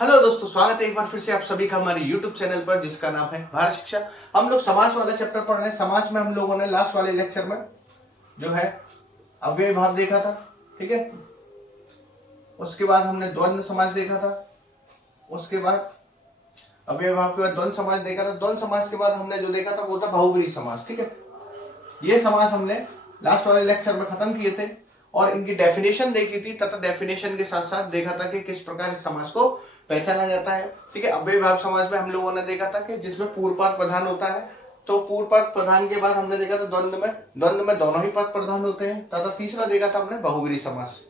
Hello दोस्तों, स्वागत है एक बार फिर से आप सभी का हमारे YouTube चैनल पर जिसका नाम है भारत शिक्षा। हम लोग समास वाला चैप्टर पढ़ रहे हैं। समास में हम लोगों ने लास्ट वाले लेक्चर में जो है अव्ययी भाव देखा था, ठीक है। उसके बाद हमने द्वंद्व समास देखा था, उसके बाद अव्ययी भाव के बाद द्वंद्व समास देखा था। द्वंद्व समास के बाद हमने जो देखा था वो था बहुब्रीहि समास, ठीक है। ये समास हमने लास्ट वाले लेक्चर में खत्म किए थे और इनकी डेफिनेशन देखी थी तथा डेफिनेशन के साथ साथ देखा था कि किस प्रकार इस समास को पहचाना जाता है, ठीक है। अव्ययी भाव समास में हम लोगों ने देखा था कि जिसमें पूर्व पद प्रधान होता है, तो पूर्व पद प्रधान के बाद हमने देखा था द्वंद्व में दोनों ही पद प्रधान होते हैं, तथा तीसरा देखा था हमने बहुब्रीहि समास।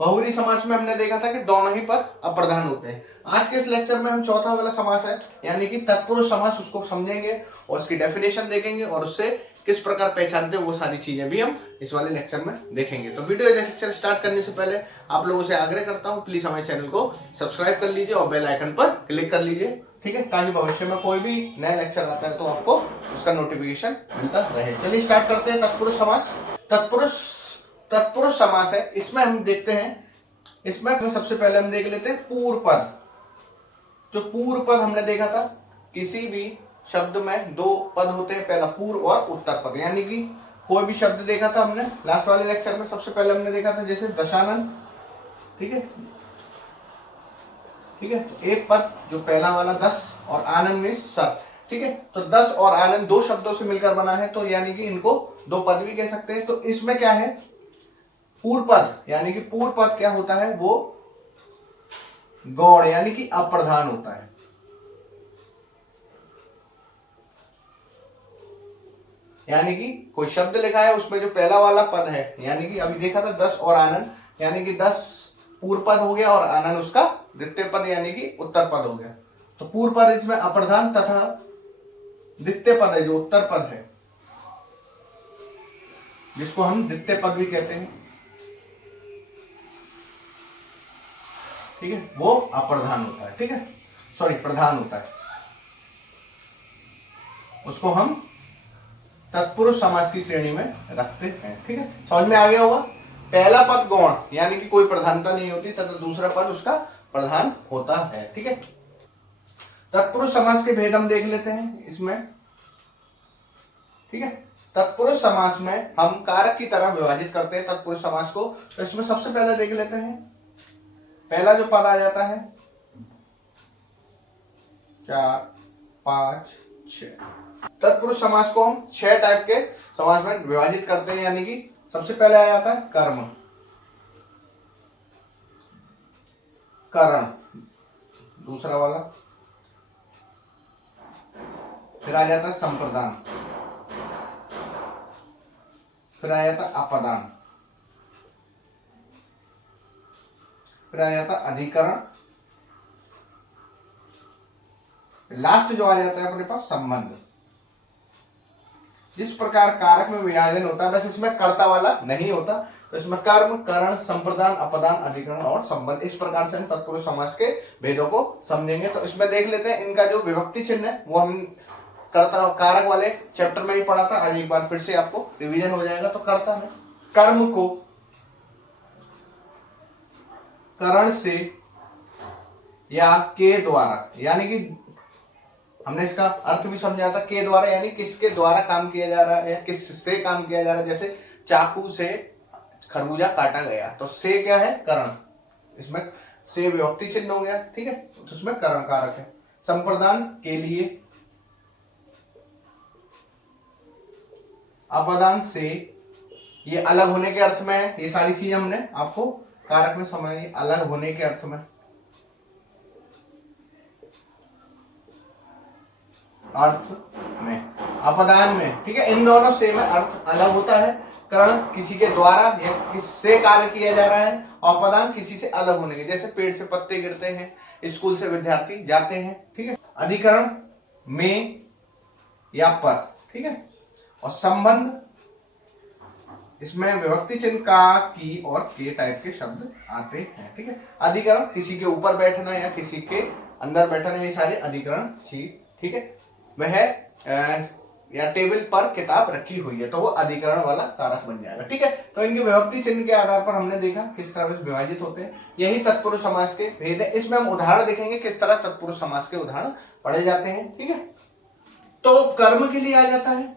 बहुब्रीहि समास में हमने देखा था कि दोनों ही पद अप्रधान होते हैं। आज के इस लेक्चर में हम चौथा वाला समास है यानी कि तत्पुरुष समास, उसको समझेंगे और उसकी डेफिनेशन देखेंगे और उससे किस प्रकार पहचानते हैं वो सारी चीजें भी हम इस वाले लेक्चर में देखेंगे। तो वीडियो लेक्चर स्टार्ट करने से पहले आप लोगों से आग्रह करता हूं, प्लीज हमारे चैनल को सब्सक्राइब कर लीजिए और बेल आइकन पर क्लिक कर लीजिए, ठीक है, ताकि भविष्य में कोई भी नया लेक्चर आता है तो आपको उसका नोटिफिकेशन मिलता रहे। चलिए स्टार्ट करते हैं तत्पुरुष समास। तत्पुरुष समास है, इसमें हम देखते हैं, इसमें सबसे पहले हम देख लेते हैं पूर्व पद। जो पूर्व पद हमने देखा था, किसी भी शब्द में दो पद होते हैं, पहला पूर्व और उत्तर पद। यानी कि कोई भी शब्द देखा था हमने लास्ट वाले लेक्चर में, सबसे पहले हमने देखा था जैसे दशानन, ठीक है, ठीक है। तो एक पद जो पहला वाला 10 और आनंद में 7, ठीक है। तो 10 और आनंद दो शब्दों से मिलकर बना है, तो यानी कि इनको दो पद भी कह सकते हैं। तो इसमें क्या है, पूर्व पद, यानी कि पूर्व पद क्या होता है, वो गौण यानी कि अप्रधान होता है। यानी कि कोई शब्द लिखा है उसमें जो पहला वाला पद है, यानी कि अभी देखा था 10 और आनंद, यानी कि 10 पूर्व पद हो गया और आनंद उसका द्वितीय पद यानी कि उत्तर पद हो गया। तो पूर्व पद इसमें अप्रधान तथा द्वितीय पद है जो उत्तर पद है, जिसको हम द्वितीय पद भी कहते हैं, ठीक है, वो अप्रधान होता है, ठीक है, सॉरी प्रधान होता है। उसको हम तत्पुरुष समास की श्रेणी में रखते हैं, ठीक है। समझ में आ गया होगा। पहला पद गौण यानी कि कोई प्रधानता नहीं होती तथा दूसरा पद उसका प्रधान होता है, ठीक है। तत्पुरुष समास के भेद हम देख लेते हैं इसमें, ठीक है। तत्पुरुष समास में हम कारक की तरह विभाजित करते हैं तत्पुरुष समास को। तो इसमें सबसे पहले देख लेते हैं, पहला जो पद आ जाता है 4, 5, 6। तत्पुरुष समास को हम 6 टाइप के समास में विभाजित करते हैं। यानी कि सबसे पहले आ जाता है कर्म, करण, दूसरा वाला, फिर आ जाता है संप्रदान, फिर आ जाता है अपदान, फिर आ जाता है अधिकरण, लास्ट जो आ जाता है अपने पास संबंध। जिस प्रकार कारक में विभाजन होता है, बस इसमें कर्ता वाला नहीं होता। तो इसमें कर्म, करण, संप्रदान, अपदान, अधिकरण और संबंध, इस प्रकार से हम तत्पुरुष समास के भेदों को समझेंगे। तो इसमें देख लेते हैं इनका जो विभक्ति चिन्ह है वो हम कर्ता कारक वाले चैप्टर में ही पढ़ा था, आज एक बार फिर से आपको रिवीजन हो जाएगा। तो कर्ता है कर्म को करण से या के द्वारा, यानी कि हमने इसका अर्थ भी समझा था, के द्वारा यानी किसके द्वारा काम किया जा रहा है या किससे काम किया जा रहा है। जैसे चाकू से खरबूजा काटा गया, तो से क्या है, करण, इसमें से विभक्ति चिन्ह हो गया, ठीक है, तो इसमें करण कारक है। संप्रदान के लिए, अपदान से, ये अलग होने के अर्थ में है। ये सारी चीजें हमने आपको कारक में समझी, अलग होने के अर्थ में, अर्थ में, अपदान में, ठीक है। इन दोनों से में अर्थ अलग होता है। करण किसी के द्वारा या किससे कार्य किया जा रहा है, और अपदान किसी से अलग होने के, जैसे पेड़ से पत्ते गिरते हैं, स्कूल से विद्यार्थी जाते हैं, ठीक है। अधिकरण में या पर, ठीक है। और संबंध, इसमें विभक्ति चिन्ह का, की और के टाइप के शब्द आते हैं, ठीक है। अधिकरण किसी के ऊपर बैठना या किसी के अंदर बैठना, ये सारे अधिकरण, ठीक है। वह या टेबल पर किताब रखी हुई है, तो वो अधिकरण वाला कारक बन जाएगा। ठीक है, तो इनके विभक्ति चिन्ह के आधार पर हमने देखा किस तरह से विभाजित होते हैं। यही तत्पुरुष समास के भेद है। इसमें हम उदाहरण देखेंगे किस तरह तत्पुरुष समास के उदाहरण पढ़े जाते हैं। ठीक है, तो कर्म के लिए आ जाता है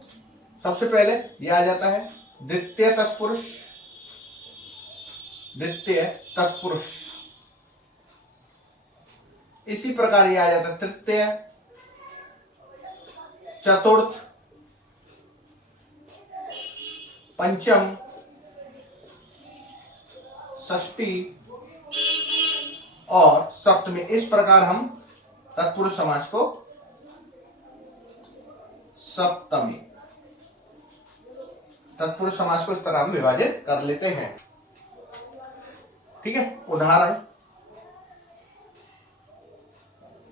सबसे पहले, यह आ जाता है द्वितीय तत्पुरुष, द्वितीय तत्पुरुष। इसी प्रकार यह आ जाता है तृतीय, चतुर्थ, पंचम, षष्ठी और सप्तमी। इस प्रकार हम तत्पुरुष समास को सप्तमी, तत्पुरुष समास को इस तरह हम विभाजित कर लेते हैं। ठीक है, उदाहरण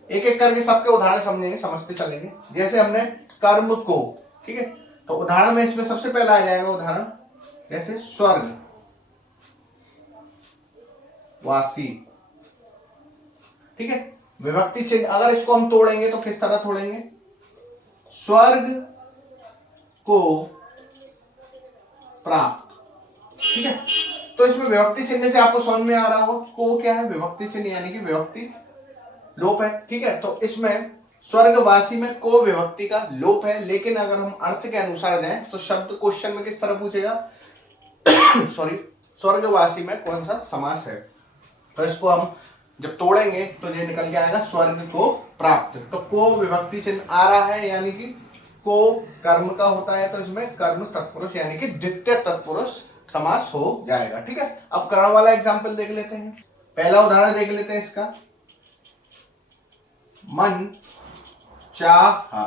एक एक करके सबके उदाहरण समझेंगे, समझते चलेंगे। जैसे हमने कर्म को, ठीक है, तो उदाहरण में इसमें सबसे पहला आ जाएगा उदाहरण, जैसे स्वर्ग वासी। ठीक है, विभक्ति चिन्ह अगर इसको हम तोड़ेंगे तो किस तरह तोड़ेंगे, स्वर्ग को प्राप्त। ठीक है, तो इसमें विभक्ति चिन्ह से आपको समझ में आ रहा हो को क्या है, विभक्ति चिन्ह यानी कि विभक्ति लोप है। ठीक है, तो इसमें स्वर्गवासी में को विभक्ति का लोप है, लेकिन अगर हम अर्थ के अनुसार दें तो शब्द क्वेश्चन में किस तरह पूछेगा सॉरी, स्वर्गवासी में कौन सा समास है, तो इसको हम जब तोड़ेंगे तो ये निकल के आएगा स्वर्ग को प्राप्त। तो को विभक्ति चिन्ह आ रहा है, यानी कि को कर्म का होता है, तो इसमें कर्म तत्पुरुष यानी कि द्वितीय तत्पुरुष समास हो जाएगा। ठीक है, अब करण वाला एग्जाम्पल देख लेते हैं। पहला उदाहरण देख लेते हैं इसका, मन चाहा,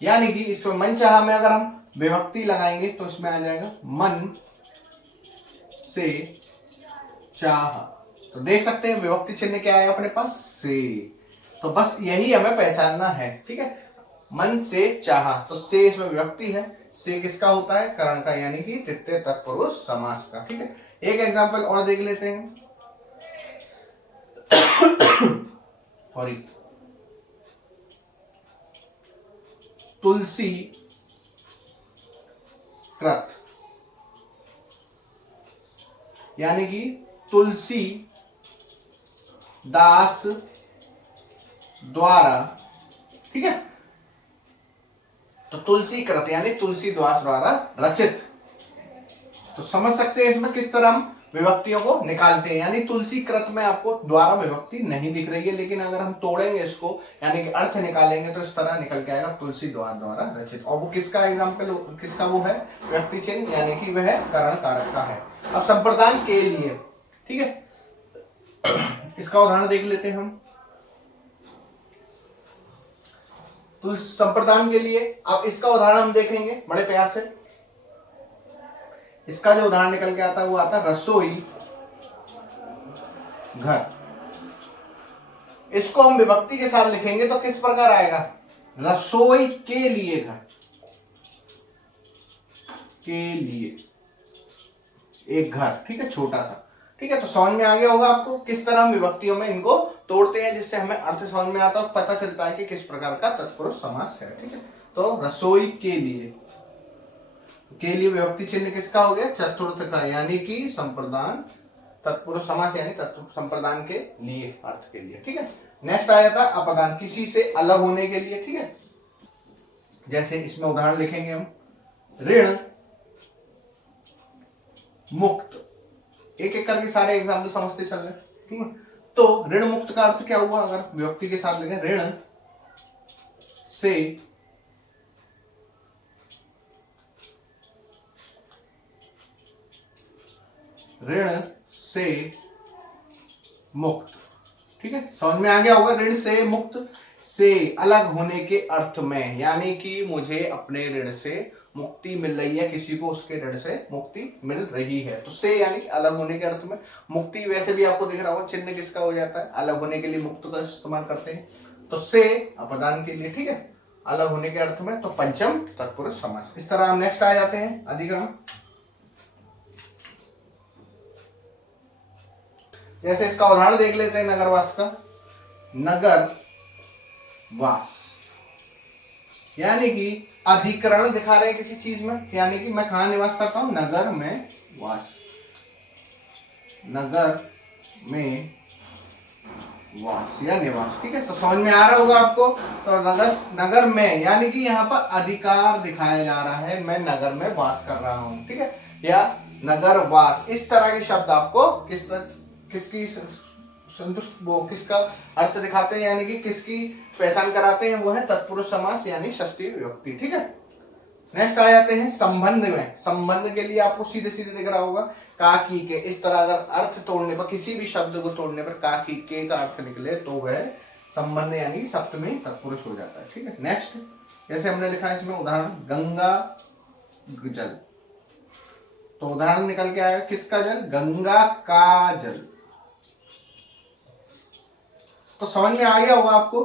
यानी कि इसमें मन चाहा में अगर हम विभक्ति लगाएंगे तो इसमें आ जाएगा मन से चाहा। तो देख सकते हैं विभक्ति चिन्ह क्या है अपने पास, से। तो बस यही हमें पहचानना है। ठीक है, मन से चाहा, तो से इसमें विभक्ति है, से किसका होता है, करण का, यानी कि तृतीय तत्पुरुष समास का। ठीक है, एक एग्जांपल और देख लेते हैं। सॉरी, तुलसी कृत, यानी कि तुलसी दास द्वारा। ठीक है, तो तुलसी कृत यानी तुलसी दास द्वारा रचित। तो समझ सकते हैं इसमें किस तरह हम विभक्तियों को निकालते हैं, यानी तुलसी कृत में आपको द्वारा विभक्ति नहीं दिख रही है, लेकिन अगर हम तोड़ेंगे इसको यानी कि अर्थ निकालेंगे तो इस तरह निकल के आएगा तुलसी द्वारा रचित। और वो किसका एग्जाम्पल, किसका वो है, विभक्ति चिन्ह, यानी कि वह करण कारक का है। अब संप्रदान के लिए, ठीक है, इसका उदाहरण देख लेते हैं हम। तो संप्रदान के लिए अब इसका उदाहरण हम देखेंगे बड़े प्यार से। इसका जो उदाहरण निकल के आता है वो आता है रसोई घर। इसको हम विभक्ति के साथ लिखेंगे तो किस प्रकार आएगा, रसोई के लिए घर, के लिए एक घर। ठीक है, छोटा सा। ठीक है, तो समझ में आ गया होगा आपको किस तरह हम विभक्तियों में इनको तोड़ते हैं, जिससे हमें अर्थ समझ में आता है, पता चलता है कि किस प्रकार का तत्पुरुष समास है। ठीक है, तो रसोई के लिए, के लिए विभक्ति चिन्ह किसका हो गया, चतुर्थ का, यानी कि संप्रदान तत्पुरुष समास, यानी संप्रदान के लिए, अर्थ के लिए। ठीक है, नेक्स्ट आ जाता है अपदान, किसी से अलग होने के लिए। ठीक है, जैसे इसमें उदाहरण लिखेंगे हम, ऋण मुक्त। एक एक करके सारे एग्जाम्पल समझते चल रहे। ठीक है, तो ऋण मुक्त का अर्थ क्या हुआ, अगर विभक्ति के साथ लिखें, ऋण से मुक्त। ठीक है, समझ में आ गया होगा, ऋण से मुक्त, से अलग होने के अर्थ में, यानी कि मुझे अपने ऋण से मुक्ति मिल रही है, किसी को उसके ऋण से मुक्ति मिल रही है। तो से यानी अलग होने के अर्थ में। मुक्ति वैसे भी आपको दिख रहा होगा चिन्ह किसका हो जाता है, अलग होने के लिए मुक्त का इस्तेमाल करते हैं, तो से अपदान के लिए। ठीक है, अलग होने के अर्थ में, तो पंचम तत्पुरुष समास। इस तरह हम नेक्स्ट आ जाते हैं अधिगम। जैसे इसका उदाहरण देख लेते हैं नगरवास का, नगर वास, यानी कि अधिकरण दिखा रहे हैं किसी चीज में, यानी कि मैं कहाँ निवास करता हूं, नगर में वास, नगर में वास या निवास। ठीक है, तो समझ में आ रहा होगा आपको। तो नगर में यानी कि यहाँ पर अधिकार दिखाया जा रहा है, मैं नगर में वास कर रहा हूँ। ठीक है, या नगर वास, इस तरह के शब्द आपको किसकी संतुष्ट वो किसका अर्थ दिखाते हैं, यानी कि किसकी पहचान कराते हैं, वो है तत्पुरुष समास यानी षष्ठी विभक्ति। ठीक है, नेक्स्ट आ जाते हैं संबंध में। संबंध के लिए आपको सीधे सीधे दिख रहा होगा का की के, इस तरह अगर अर्थ तोड़ने पर, किसी भी शब्द को तोड़ने पर का की के का अर्थ निकले तो वह संबंध यानी सप्तमी तत्पुरुष हो जाता है। ठीक है, नेक्स्ट जैसे हमने लिखा है इसमें उदाहरण गंगा जल, तो उदाहरण निकल के आया किसका जल, गंगा का जल। तो समझ में आ गया होगा आपको।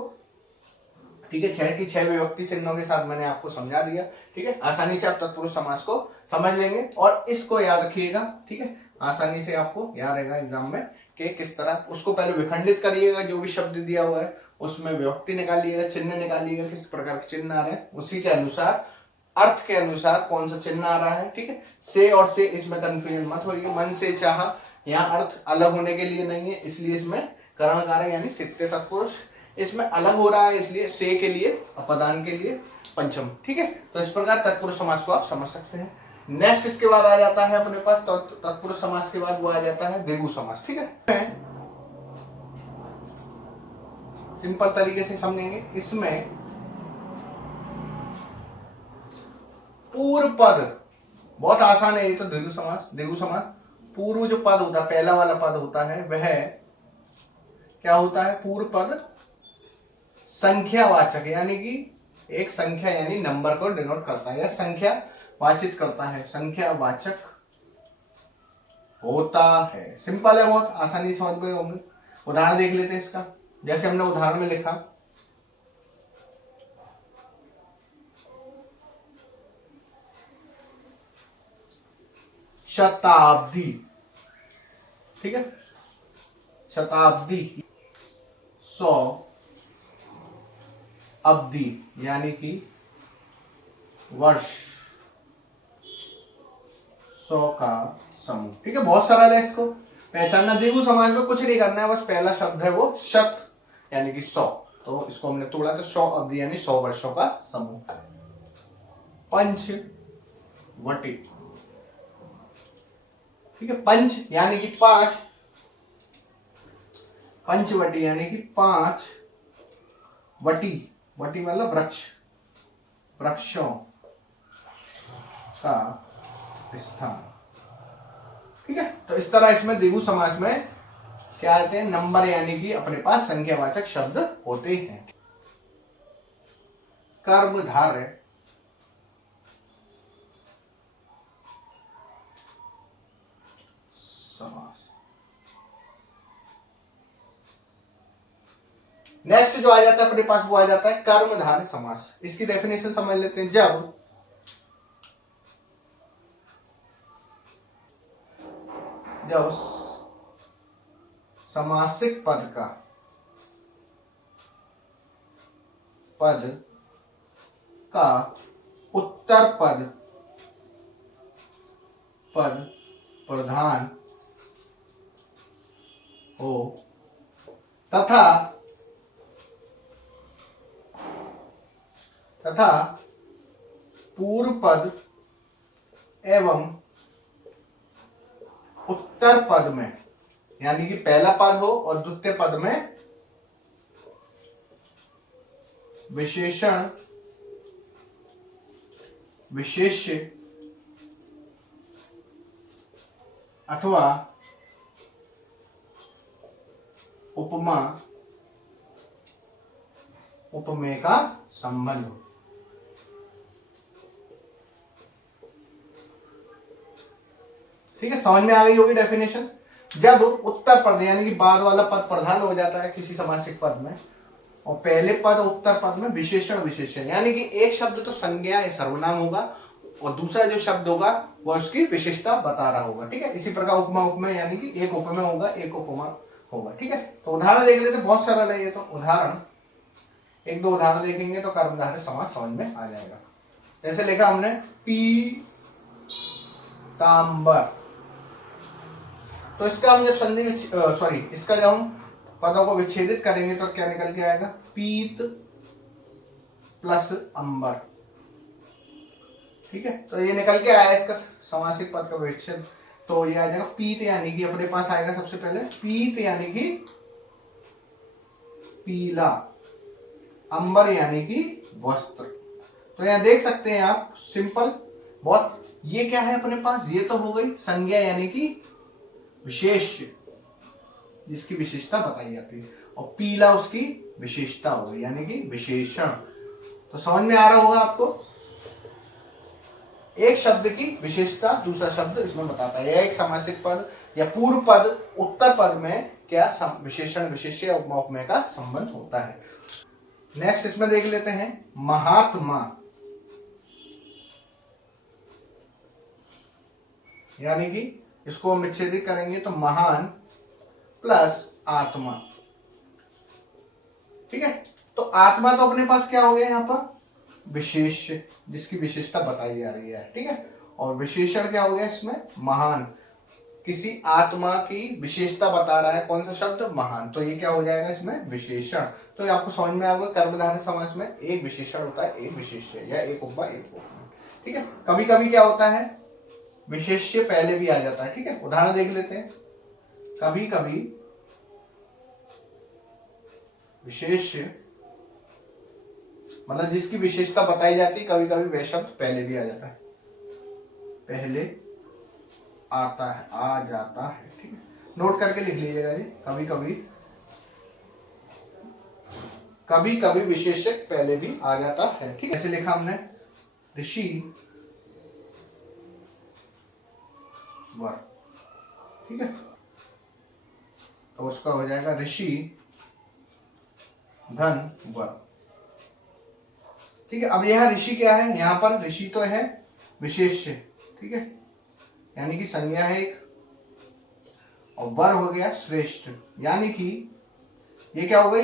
ठीक है, 6 की 6 विभक्ति चिन्हों के साथ मैंने आपको समझा दिया। ठीक है, आसानी से आप तत्पुरुष समास को समझ लेंगे और इसको याद रखिएगा। ठीक है, आसानी से आपको याद रहेगा एग्जाम में कि किस तरह उसको पहले विखंडित करिएगा, जो भी शब्द दिया हुआ है उसमें विभक्ति निकालिएगा, चिन्ह निकालिएगा, किस प्रकार के चिन्ह आ रहे हैं, उसी के अनुसार अर्थ के अनुसार कौन सा चिन्ह आ रहा है। ठीक है, से और से इसमें कंफ्यूजन मत होइए। मन से चाह, यहाँ अर्थ अलग होने के लिए नहीं है, इसलिए इसमें करण कारक यानी तृतीय तत्पुरुष इसमें अलग हो रहा है, इसलिए से के लिए अपदान के लिए पंचम। ठीक है, तो इस प्रकार तत्पुरुष समास को आप समझ सकते हैं। नेक्स्ट इसके बाद आ जाता है अपने पास तत्पुरुष समास के बाद वो आ जाता है द्विगु समास। ठीक है, सिंपल तरीके से समझेंगे। इसमें पूर्व पद बहुत आसान है, ये तो द्विगु समास। द्विगु समास पूर्व जो पद होता है, पहला वाला पद होता है, वह क्या होता है, पूर्व पद संख्यावाचक, यानी कि एक संख्या यानी नंबर को डिनोट करता है या संख्या वाचित करता है, संख्यावाचक होता है। सिंपल है, बहुत आसानी समझ गए होंगे। उदाहरण देख लेते हैं इसका, जैसे हमने उदाहरण में लिखा शताब्दी। ठीक है, शताब्दी, 100 अवधि यानी कि वर्ष, 100 का समूह। ठीक है, बहुत सरल है, इसको पहचानना। द्विगु समास में कुछ नहीं करना है, बस पहला शब्द है वो शत यानी कि 100, तो इसको हमने तोड़ा तो 100 अवधि यानी 100 वर्षों का समूह। पंचवटी, ठीक है, पंच यानी कि 5, पंचवटी यानी कि 5 वटी, वटी मतलब वृक्ष, वृक्षों का स्थान। ठीक है, तो इस तरह इसमें द्विगु समास में क्या आते हैं, नंबर यानी कि अपने पास संख्यावाचक शब्द होते हैं। कर्मधारय समास। नेक्स्ट जो आ जाता है अपने पास वो आ जाता है कर्मधारय समास। इसकी डेफिनेशन समझ लेते हैं। जब समासिक पद का उत्तर पद प्रधान हो तथा पूर्व पद एवं उत्तर पद में, यानी कि पहला पद हो और द्वितीय पद में विशेषण विशेष्य अथवा उपमा उपमेय का संबंध हो। ठीक है, समझ में आ गई होगी डेफिनेशन। जब उत्तर पद यानी कि बाद वाला पद प्रधान हो जाता है किसी समासिक पद में और पहले पद उत्तर पद में विशेषण विशेषण, यानी कि एक शब्द तो संज्ञा या सर्वनाम होगा और दूसरा जो शब्द होगा वह उसकी विशेषता बता रहा होगा। ठीक है, इसी प्रकार उपमा उपमेय यानी कि एक उपमेय होगा एक उपमा होगा। ठीक है, तो उदाहरण देख लेते, बहुत सरल है ये तो। उदाहरण एक दो उदाहरण देखेंगे तो कर्मधारय समास समझ में आ जाएगा। जैसे लिखा हमने पीतांबर, तो इसका हम जब इसका जब हम पदों को विच्छेदित करेंगे तो क्या निकल के आएगा, पीत प्लस अंबर। ठीक है, तो ये निकल के आया इसका समासिक पद का विच्छेद, तो ये आ जाएगा पीत यानी कि अपने पास आएगा सबसे पहले पीत यानी कि पीला, अंबर यानी कि वस्त्र। तो यहां देख सकते हैं आप, सिंपल बहुत। ये क्या है अपने पास, ये तो हो गई संज्ञा यानी कि विशेष, जिसकी विशेषता बताई जाती है, और पीला उसकी विशेषता हो गई यानी कि विशेषण। तो समझ में आ रहा होगा आपको, एक शब्द की विशेषता दूसरा शब्द इसमें बताता है। एक समासिक पद या पूर्व पद उत्तर पद में क्या विशेषण विशेष्य उपमा उपमेय का संबंध होता है। नेक्स्ट इसमें देख लेते हैं महात्मा, यानी कि इसको हम विच्छेदित करेंगे तो महान प्लस आत्मा। ठीक है, तो आत्मा तो अपने पास क्या हो गया यहाँ पर, विशेष, जिसकी विशेषता बताई जा रही है। ठीक है, और विशेषण क्या हो गया इसमें, महान, किसी आत्मा की विशेषता बता रहा है, कौन सा शब्द, महान, तो ये क्या हो जाएगा इसमें विशेषण। तो आपको समझ में आएगा कर्मधारय समास में एक विशेषण होता है, एक विशेष्य, या एक उपमा एक उपमेय। ठीक है, कभी कभी क्या होता है, विशेष्य पहले भी आ जाता है। ठीक है, उदाहरण देख लेते हैं। कभी कभी विशेष्य मतलब जिसकी विशेषता बताई जाती है, कभी कभी वह शब्द पहले भी आ जाता है, पहले आता है, आ जाता है। ठीक है, नोट करके लिख लीजिएगा जी, कभी कभी विशेषक पहले भी आ जाता है। ठीक है, ऐसे लिखा हमने ऋषि वर। ठीक है, तो उसका हो जाएगा ऋषि धन वर। ठीक है, अब यह ऋषि क्या है, यहां पर ऋषि तो है विशेष्य। ठीक है, यानी कि संज्ञा है एक, और वर हो गया श्रेष्ठ, यानी कि ये क्या हो गई,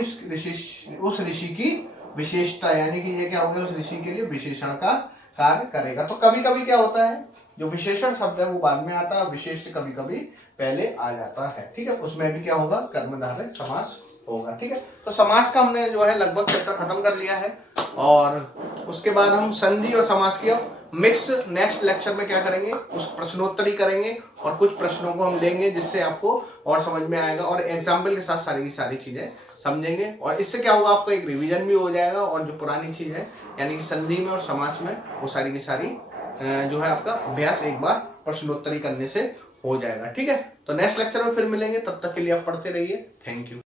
उस ऋषि की विशेषता, यानी कि ये क्या हो गया, उस ऋषि के लिए विशेषण का कार्य करेगा। तो कभी कभी क्या होता है, जो विशेषण शब्द है वो बाद में आता है, विशेष कभी कभी पहले आ जाता है। ठीक है, उसमें भी क्या होगा, कर्मधारय समास होगा। ठीक है, तो समास का हमने जो है लगभग चैप्टर खत्म कर लिया है, और उसके बाद हम संधि और समास की मिक्स नेक्स्ट लेक्चर में क्या करेंगे, उस प्रश्नोत्तरी करेंगे, और कुछ प्रश्नों को हम लेंगे जिससे आपको और समझ में आएगा, और एग्जाम्पल के साथ सारी की सारी चीजें समझेंगे। और इससे क्या होगा, आपको एक रिवीजन भी हो जाएगा, और जो पुरानी चीज है यानी कि संधि में और समास में, वो सारी की सारी जो है आपका अभ्यास एक बार प्रश्नोत्तरी करने से हो जाएगा। ठीक है, तो नेक्स्ट लेक्चर में फिर मिलेंगे, तब तक के लिए आप पढ़ते रहिए। Thank you.